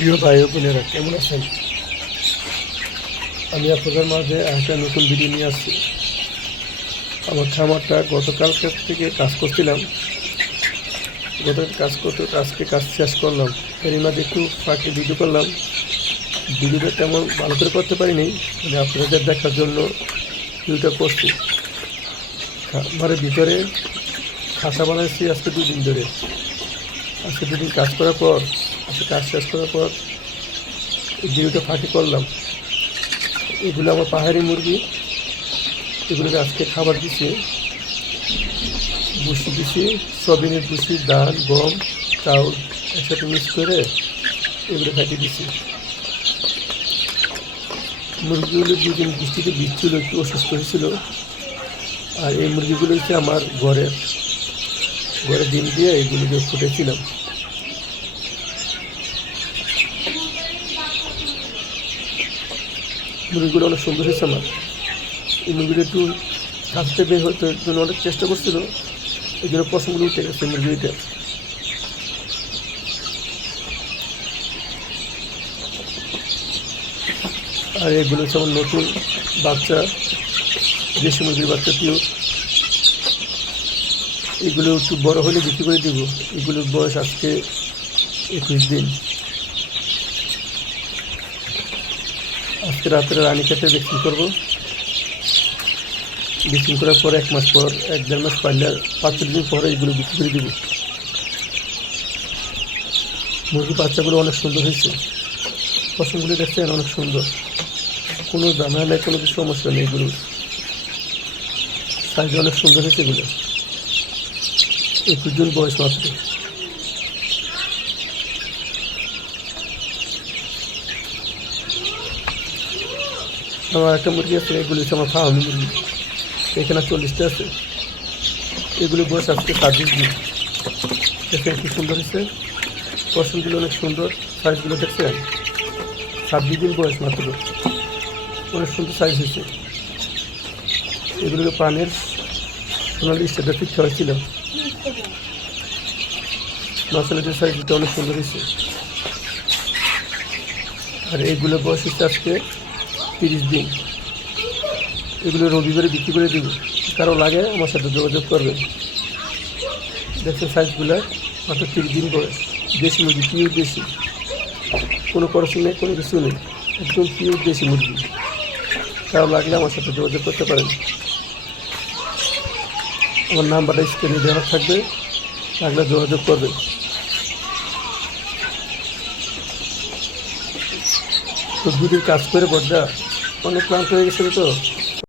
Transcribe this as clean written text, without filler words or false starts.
প্রিয় ভাই ও বোনেরা, কেমন আছেন? আমি আপনাদের মাঝে একটা নতুন ভিডিও নিয়ে আসছি। আমার খামারটা গতকালকে থেকে কাজ করছিলাম। কাজ করতে আজকে কাজ শেষ করলাম। এর মাঝে একটু ফাঁকে ভিডিও করলাম। ভিডিওটা তেমন ভালো করে করতে পারিনি, মানে আপনাদের দেখার জন্য ভিডিওটা করছি। খামারের ভিতরে খাসা বানাইছি আজকে 2 দিন ধরে। আজকে 2 দিন কাজ করার পর, আজকে কাজ শেষ করার পর এই ভিডিওটা ফাঁকি করলাম। এগুলো আমার পাহাড়ি মুরগি। এগুলোকে আজকে খাবার দিছি, ভুসি দিছি, সয়াবিনের ভুসি, ধান, গম, চাউল একসাথে মিক্স করে এগুলো খাইতে দিছি। মুরগিগুলো 2 দিন বৃষ্টিতে ভিজছিল, একটু অসুস্থ হয়েছিল। আর এই মুরগিগুলো হচ্ছে আমার ঘরে ডিম দিয়ে এগুলোকে ফুটেছিলাম। মুরগিগুলো অনেক সুন্দর হয়েছে আমার। এই মুরগিটা একটু কাছতে বের হতে জন্য অনেক চেষ্টা করছিল, এই জন্য পশমগুলো উঠে গেছে মুরগিটা। আর এগুলো হচ্ছে আমার নতুন বাচ্চা, দেশি মুরগির বাচ্চা পিওর। এগুলো একটু বড় হলে বিক্রি করে দিব। এগুলোর বয়স আজকে 21 দিন। আজকে রাত্রে রানীক্ষেতে ভ্যাকসিন করবো। ভ্যাকসিন করার পর 1 মাস পর, 1-1.5 মাস পারলে 45 দিন পরে এগুলো বিক্রি করে দিব। মুরগির বাচ্চাগুলো অনেক সুন্দর হয়েছে। পশমগুলো দেখছেন অনেক সুন্দর, কোনো ঝামেলা নেই, কোনো কিছু সমস্যা নেই। এগুলো সাইজ অনেক সুন্দর হয়েছে। এগুলো 21 দিন বয়স মাত্র। আমার একটা মুরগি আছে, এগুলি হচ্ছে আমার ফার্মি মুরগি। এখানে 40টা আছে। এগুলো বয়স আজকে 26 দিন। দেখেন কি সুন্দর হয়েছে, পশমগুলো অনেক সুন্দর, সাইজগুলো দেখছেন। 26 দিন বয়স মাত্র, অনেক সুন্দর সাইজ হয়েছে। এগুলোকে প্রাণের সোনালি স্টেটে ফিরতে হয়েছিল। মাসালেটের সাইজটা অনেক সুন্দর হয়েছে। আর এইগুলো বয়স হচ্ছে আজকে 30 দিন। এগুলো রবিবারে বিক্রি করে দেবে। কারো লাগে আমার সাথে যোগাযোগ করবে। দেখছেন সাইজগুলো, মাত্র 30 দিন বয়স। দেশি মুরগি, পিওর দেশি, কোনো খরচ নেই, কোনো কিছু নেই, একদম পিওর দেশি মুরগি। কারো লাগলে আমার সাথে যোগাযোগ করতে পারেন। আমার নাম্বারটা স্ক্রিনে দেওয়া থাকবে, লাগলে যোগাযোগ করবে। তো 2 দিন কাজ করে বড্ডা অনেক ক্লান্ত হয়ে গেছিল। তো